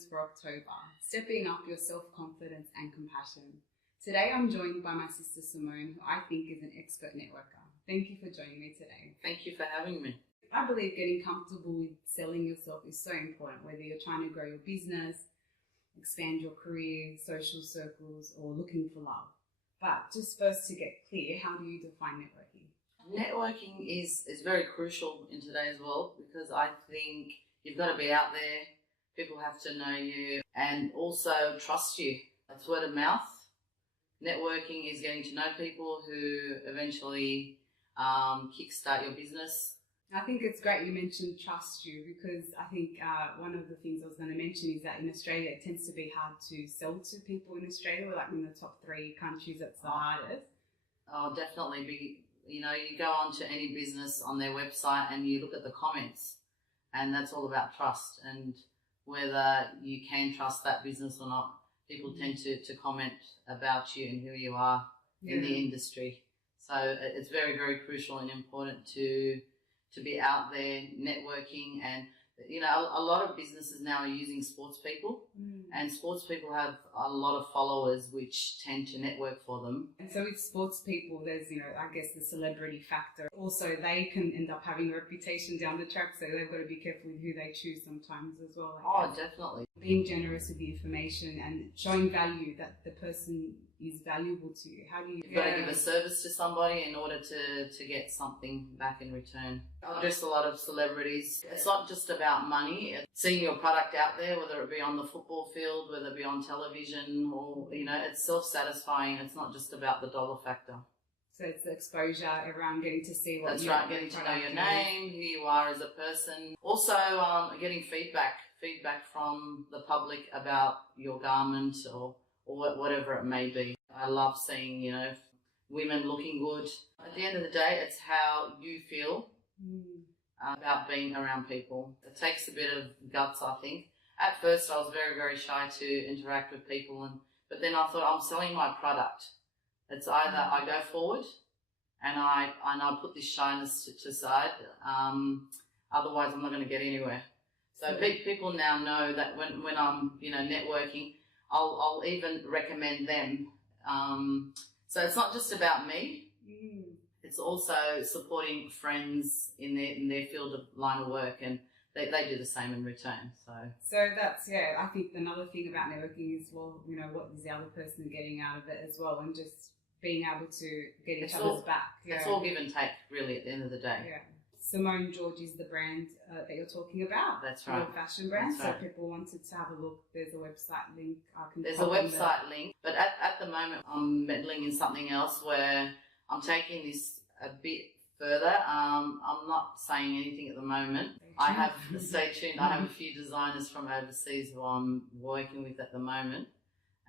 moments for October, stepping up your self-confidence and compassion. Today I'm joined by my sister Simone, who I think is an expert networker. Thank you for joining me today. Thank you for having me. I believe getting comfortable with selling yourself is so important, whether you're trying to grow your business, expand your career, social circles, or looking for love. But just first to get clear, how do you define networking? Networking is very crucial in today's world because I think you've got to be out there, people have to know you and also trust you. That's word of mouth. Networking is getting to know people who eventually kickstart your business. I think it's great you mentioned trust you, because I think one of the things I was going to mention is that in Australia it tends to be hard to sell to people in Australia. We're like in the top 3 countries that's the hardest. Oh, definitely. You go onto any business on their website and you look at the comments, and that's all about trust and whether you can trust that business or not. People tend to comment about you and who you are in the industry. So it's very, very crucial and important to be out there networking. And a lot of businesses now are using sports people, and sports people have a lot of followers which tend to network for them. And so with sports people, there's, I guess the celebrity factor. Also, they can end up having a reputation down the track, so they've got to be careful with who they choose sometimes as well. Oh, definitely. Being generous with the information and showing value, that the person is valuable to you. How do you... You've got to give a service to somebody in order to get something back in return. I address a lot of celebrities. It's not just about money. It's seeing your product out there, whether it be on the football field, whether it be on television, or, it's self-satisfying. It's not just about the dollar factor. So it's the exposure, everyone getting to see what That's right, getting to know your name, who you are as a person. Also, getting feedback from the public about your garment or whatever it may be. I love seeing, women looking good. At the end of the day, it's how you feel about being around people. It takes a bit of guts, I think. At first, I was very, very shy to interact with people, but then I thought, I'm selling my product. It's either I go forward and I put this shyness to side, otherwise I'm not going to get anywhere. So people now know that when I'm, networking, I'll even recommend them. So it's not just about me. It's also supporting friends in their field of line of work, and they do the same in return. So that's, I think another thing about networking is, what is the other person getting out of it as well, and just being able to get each other's back. It's all give and take, really, at the end of the day. Yeah. Simone George is the brand that you're talking about. That's right. Your fashion brand. That's so right. people wanted to have a look. There's a website link. There's a website link, but at the moment I'm meddling in something else where I'm taking this a bit further. I'm not saying anything at the moment. Stay tuned. I have a few designers from overseas who I'm working with at the moment,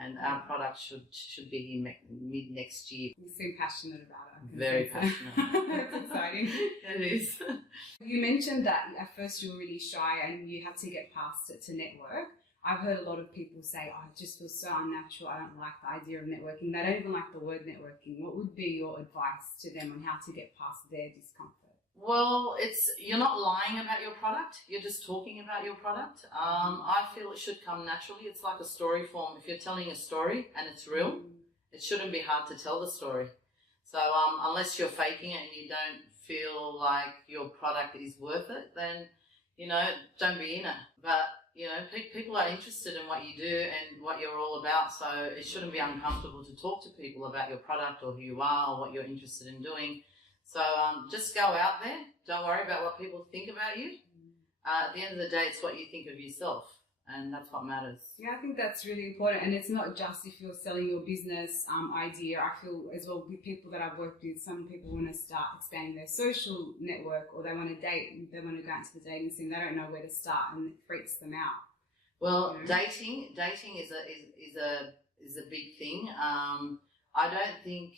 and our product should be here mid next year. You seem passionate about it. Very passionate. It's exciting. It is. You mentioned that at first you were really shy and you had to get past it to network. I've heard a lot of people say, I just feel so unnatural. I don't like the idea of networking. They don't even like the word networking. What would be your advice to them on how to get past their discomfort? Well, you're not lying about your product. You're just talking about your product. I feel it should come naturally. It's like a story form. If you're telling a story and it's real, it shouldn't be hard to tell the story. So unless you're faking it and you don't feel like your product is worth it, then, don't be in it. But, people are interested in what you do and what you're all about, so it shouldn't be uncomfortable to talk to people about your product or who you are or what you're interested in doing. So just go out there. Don't worry about what people think about you. At the end of the day, it's what you think of yourself, and that's what matters. Yeah, I think that's really important. And it's not just if you're selling your business idea. I feel as well with people that I've worked with, some people want to start expanding their social network, or they want to date, they want to go into the dating scene. They don't know where to start, and it freaks them out. Well, dating is a big thing. I don't think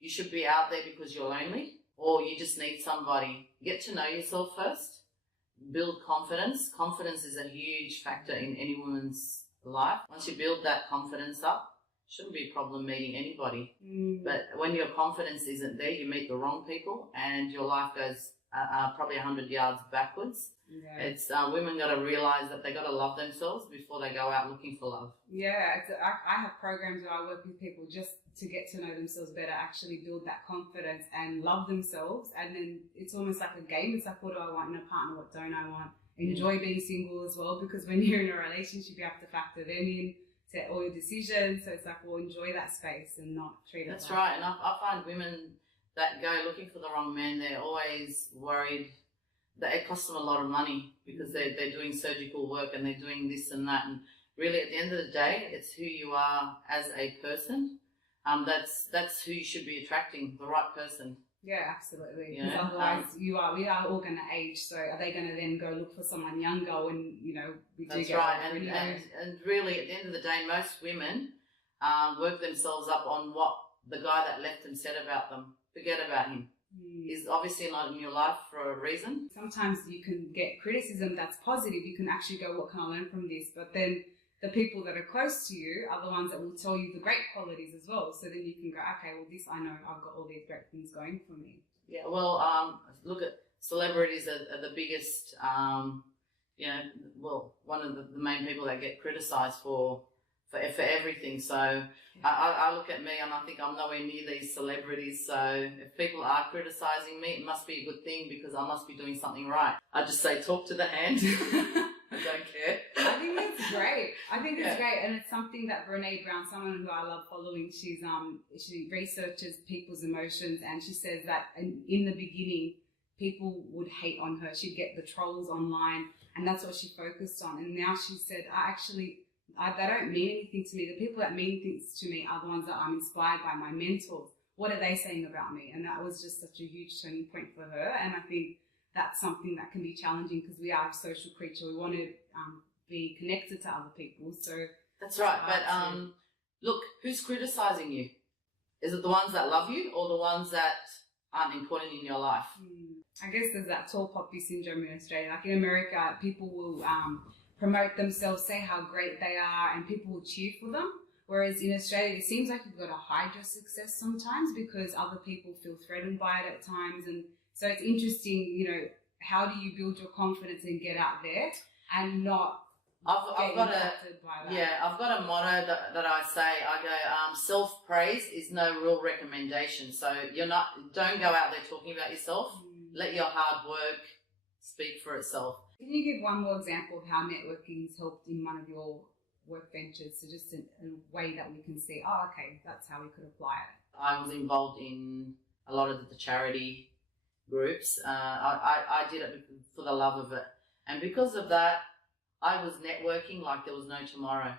you should be out there because you're lonely or you just need somebody. Get to know yourself first. Build confidence. Confidence is a huge factor in any woman's life. Once you build that confidence up, shouldn't be a problem meeting anybody. But when your confidence isn't there, you meet the wrong people and your life goes probably 100 yards backwards. Yeah. It's women got to realize that they got to love themselves before they go out looking for love. Yeah, I have programs where I work with people just to get to know themselves better, actually build that confidence and love themselves. And then it's almost like a game. It's like, what do I want in a partner? What don't I want? Enjoy being single as well, because when you're in a relationship, you have to factor them in to all your decisions. So it's like, well, enjoy that space and not treat it. That's like right. And I find women that go looking for the wrong man, they're always worried that it costs them a lot of money because they're doing surgical work and they're doing this and that. And really, at the end of the day, it's who you are as a person. That's who you should be attracting, the right person. Yeah, absolutely. You Because know, otherwise, we are all going to age. So are they going to then go look for someone younger when, you know, we do That's get right. older And, anyway? and really, at the end of the day, most women work themselves up on what the guy that left them said about them. Forget about him. He's obviously not in your life for a reason. Sometimes you can get criticism that's positive. You can actually go, what can I learn from this? But then the people that are close to you are the ones that will tell you the great qualities as well. So then you can go, okay, well, this, I know I've got all these great things going for me. Yeah, well, look at celebrities are the biggest, you know, well, one of the main people that get criticised for everything. So I look at me and I think I'm nowhere near these celebrities. So if people are criticising me, it must be a good thing because I must be doing something right. I just say, talk to the hand. I don't care. I think that's great. I think it's great, and it's something that Brené Brown, someone who I love following, she researches people's emotions, and she says that in the beginning, people would hate on her. She'd get the trolls online, and that's what she focused on. And now she said, they don't mean anything to me. The people that mean things to me are the ones that I'm inspired by, my mentors. What are they saying about me? And that was just such a huge turning point for her. And I think that's something that can be challenging because we are a social creature. We want to be connected to other people. So that's right. But look, who's criticising you? Is it the ones that love you or the ones that aren't important in your life? I guess there's that tall poppy syndrome in Australia. Like in America, people will promote themselves, say how great they are, and people will cheer for them. Whereas in Australia, it seems like you've got to hide your success sometimes because other people feel threatened by it at times. And so it's interesting, you know, how do you build your confidence and get out there and not I've got a motto that I say. I go, self-praise is no real recommendation. So don't go out there talking about yourself. Let your hard work speak for itself. Can you give one more example of how networking has helped in one of your work ventures? So just in a way that we can see, oh, okay, that's how we could apply it. I was involved in a lot of the charity groups. I did it for the love of it. And because of that, I was networking like there was no tomorrow.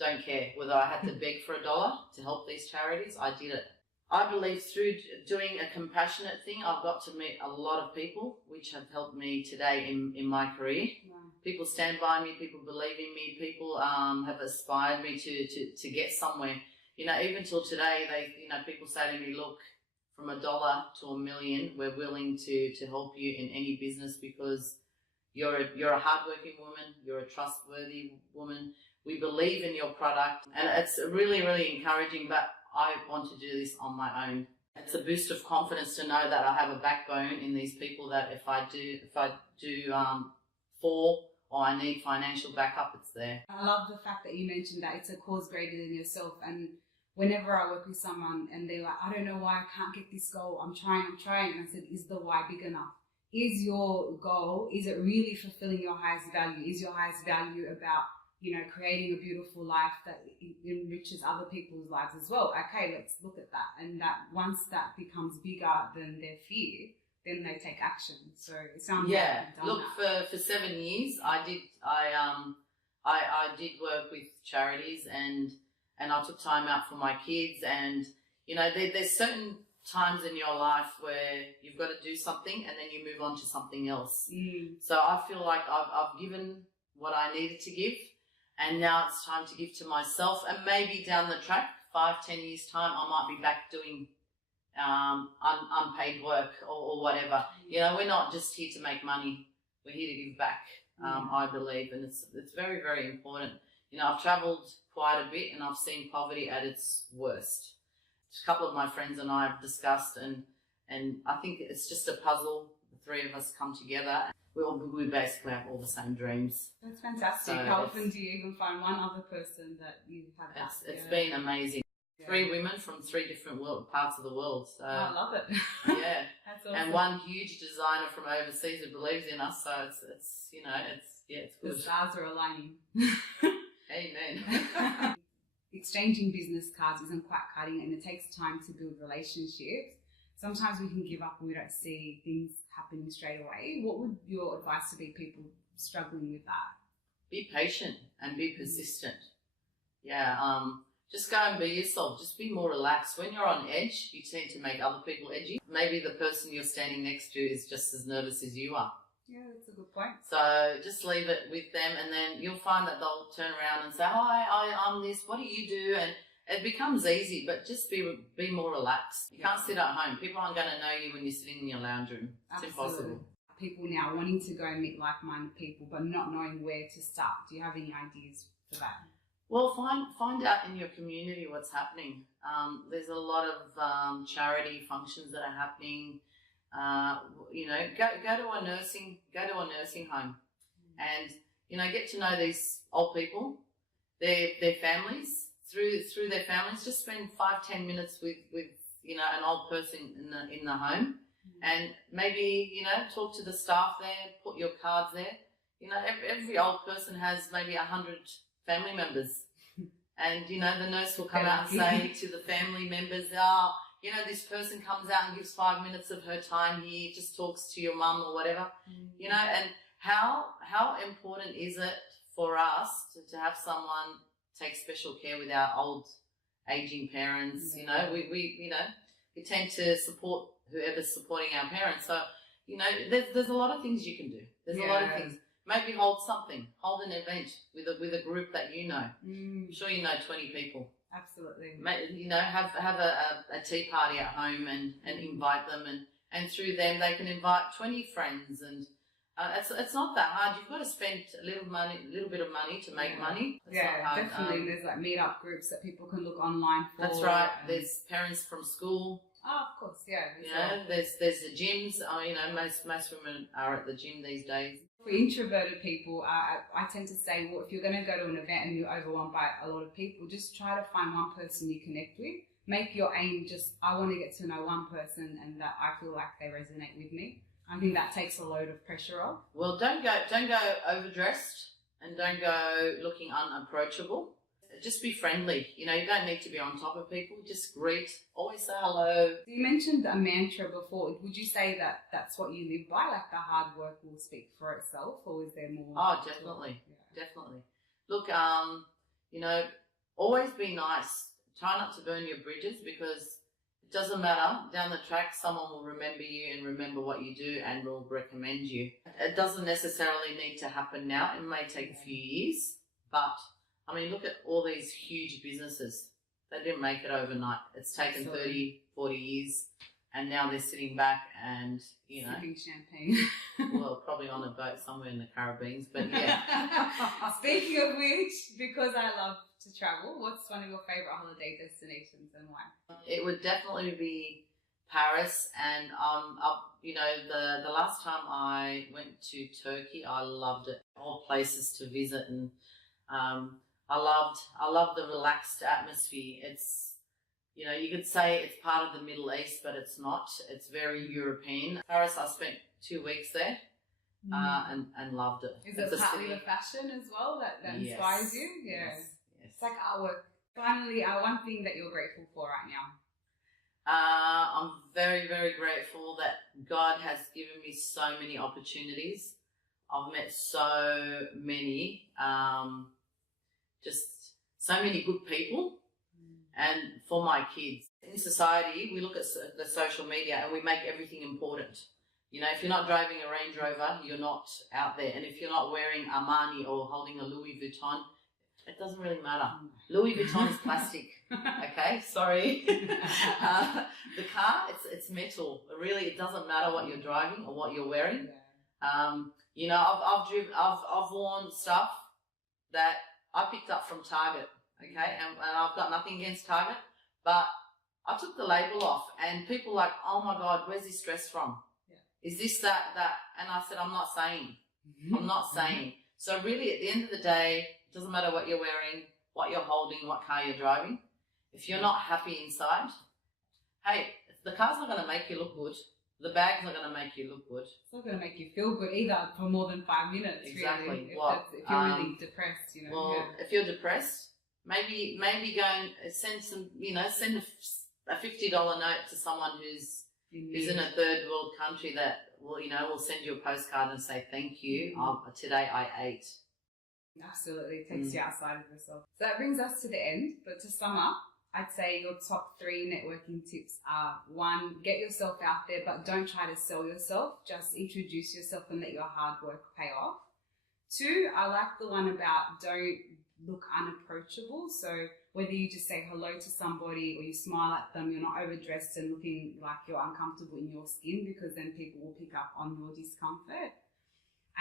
Don't care whether I had to beg for $1 to help these charities, I did it. I believe through doing a compassionate thing, I've got to meet a lot of people, which have helped me today in my career. Wow. People stand by me, people believe in me, people have inspired me to get somewhere. You know, even till today, people say to me, look, from $1 to $1 million, we're willing to help you in any business because you're a hardworking woman, you're a trustworthy woman. We believe in your product, and it's really, really encouraging. But I want to do this on my own. It's a boost of confidence to know that I have a backbone in these people. That if I do fall or I need financial backup, it's there. I love the fact that you mentioned that it's a cause greater than yourself. And whenever I work with someone and they're like, I don't know why I can't get this goal. I'm trying. And I said, is the why big enough? Is your goal, is it really fulfilling your highest value? Is your highest value about, you know, creating a beautiful life that enriches other people's lives as well? Okay, let's look at that. And that once that becomes bigger than their fear, then they take action. So it sounds like you've done look, that. for 7 years, I did work with charities and I took time out for my kids. And you know, there's certain times in your life where you've got to do something and then you move on to something else. So I feel like I've given what I needed to give, and now it's time to give to myself. And maybe down the track, 5-10 years time, I might be back doing unpaid work or whatever. You know, we're not just here to make money, we're here to give back. I believe, and it's very, very important. You know, I've travelled quite a bit and I've seen poverty at its worst. A couple of my friends and I have discussed, and I think it's just a puzzle. three of us come together. We basically have all the same dreams. That's fantastic. So How often do you even find one other person that you have that? It's been amazing. Yeah. 3 women from 3 different parts of the world. So I love it. yeah, That's awesome. and one huge designer from overseas who believes in us. So it's it's good. The stars are aligning. Amen. Exchanging business cards isn't quite cutting it, and it takes time to build relationships. Sometimes we can give up and we don't see things happening straight away. What would your advice to be people struggling with that? Be patient and be persistent. Yeah, just go and be yourself. Just be more relaxed. When you're on edge, you tend to make other people edgy. Maybe the person you're standing next to is just as nervous as you are. Yeah, that's a good point. So just leave it with them, and then you'll find that they'll turn around and say, "Hi, I'm this. What do you do?" And it becomes easy, but just be more relaxed. You can't sit at home. People aren't going to know you when you're sitting in your lounge room. It's impossible. People now wanting to go and meet like-minded people, but not knowing where to start. Do you have any ideas for that? Well, find out in your community what's happening. There's a lot of charity functions that are happening. Go to a nursing home, and get to know these old people, their families. Through their families, just spend 5-10 minutes with an old person in the home, and maybe talk to the staff there, put your cards there. Every old person has maybe 100 family members, and the nurse will come out and say to the family members, this person comes out and gives 5 minutes of her time here, just talks to your mum or whatever, and how important is it for us to have someone take special care with our old aging parents? We tend to support whoever's supporting our parents. So, there's a lot of things you can do. There's a lot of things. Maybe hold an event with a group that you know. I'm sure you know 20 people. Absolutely. Have a tea party at home and invite them, and through them they can invite 20 friends, and it's not that hard. You've got to spend a little bit of money to make money. It's not hard. Definitely. There's like meet-up groups that people can look online for. That's right. There's parents from school. Oh, of course, yeah. There's the gyms. Most women are at the gym these days. For introverted people, I tend to say, well, if you're going to go to an event and you're overwhelmed by a lot of people, just try to find one person you connect with. Make your aim just, I want to get to know one person and that I feel like they resonate with me. I think that takes a load of pressure off. Well, don't go overdressed, and don't go looking unapproachable. Just be friendly. You don't need to be on top of people. Just greet. Always say hello. You mentioned a mantra before. Would you say that that's what you live by? Like the hard work will speak for itself, or is there more? Oh, definitely. Yeah. Definitely. Look, always be nice. Try not to burn your bridges, because it doesn't matter. Down the track, someone will remember you and remember what you do and will recommend you. It doesn't necessarily need to happen now. It may take a few years, but look at all these huge businesses. They didn't make it overnight. It's taken 30, 40 years, and now they're sitting back and, sipping champagne. Well, probably on a boat somewhere in the Caribbean, but yeah. Speaking of which, because I love to travel, what's one of your favourite holiday destinations and why? It would definitely be Paris, and the last time I went to Turkey, I loved it. All places to visit, and I love the relaxed atmosphere. It's, you could say it's part of the Middle East, but it's not. It's very European. Paris, I spent 2 weeks there, and loved it. Is it partly the fashion as well that inspires you? Yeah. Yes. It's like artwork. Finally, one thing that you're grateful for right now. I'm very, very grateful that God has given me so many opportunities. I've met so many, just so many good people, and for my kids. In society, we look at the social media and we make everything important. If you're not driving a Range Rover, you're not out there. And if you're not wearing Armani or holding a Louis Vuitton, it doesn't really matter. Louis Vuitton is plastic. Okay, sorry. The car, it's metal. Really, it doesn't matter what you're driving or what you're wearing. I've worn stuff that I picked up from Target. Okay, and I've got nothing against Target, but I took the label off, and people are like, oh my God, where's this dress from? Is this, that? And I said, I'm not saying. I'm not saying. So really, at the end of the day, it doesn't matter what you're wearing, what you're holding, what car you're driving. If you're not happy inside, hey, the car's not going to make you look good. The bag's not going to make you look good. It's not going to make you feel good either for more than 5 minutes. Exactly. Really, if you're really depressed, you know. Well, if you're depressed, maybe go and send some, send a $50 note to someone who's in a third world country that will send you a postcard and say thank you. Today I ate. Absolutely, it takes you outside of yourself. So that brings us to the end. But to sum up, I'd say your top 3 networking tips are: 1, get yourself out there, but don't try to sell yourself. Just introduce yourself and let your hard work pay off. 2, I like the one about don't look unapproachable. So whether you just say hello to somebody or you smile at them, you're not overdressed and looking like you're uncomfortable in your skin, because then people will pick up on your discomfort.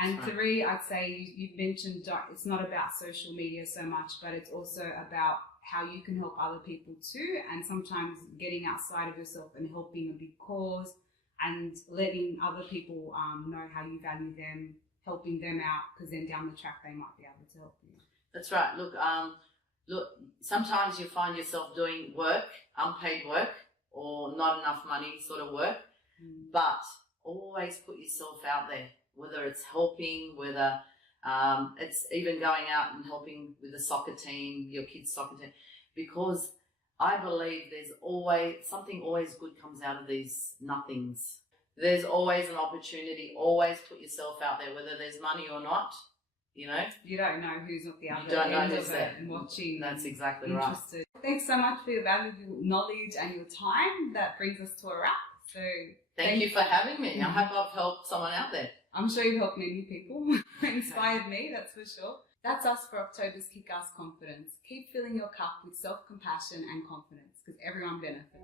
And 3, I'd say you've mentioned it's not about social media so much, but it's also about how you can help other people too. And sometimes getting outside of yourself and helping a big cause and letting other people know how you value them, helping them out, because then down the track they might be able to help you. That's right. Look, sometimes you find yourself doing work, unpaid work, or not enough money sort of work, but always put yourself out there, whether it's helping, whether it's even going out and helping with the soccer team, your kids' soccer team, because I believe there's always something good comes out of these nothings. There's always an opportunity. Always put yourself out there, whether there's money or not. You don't know who's at the other end of it and watching. That's exactly interested. Right. Thanks so much for your valuable knowledge and your time. That brings us to a wrap. So thank you for having me. I hope I've helped someone out there. I'm sure you've helped many people. Inspired me, that's for sure. That's us for October's Kick-Ass Confidence. Keep filling your cup with self-compassion and confidence, because everyone benefits.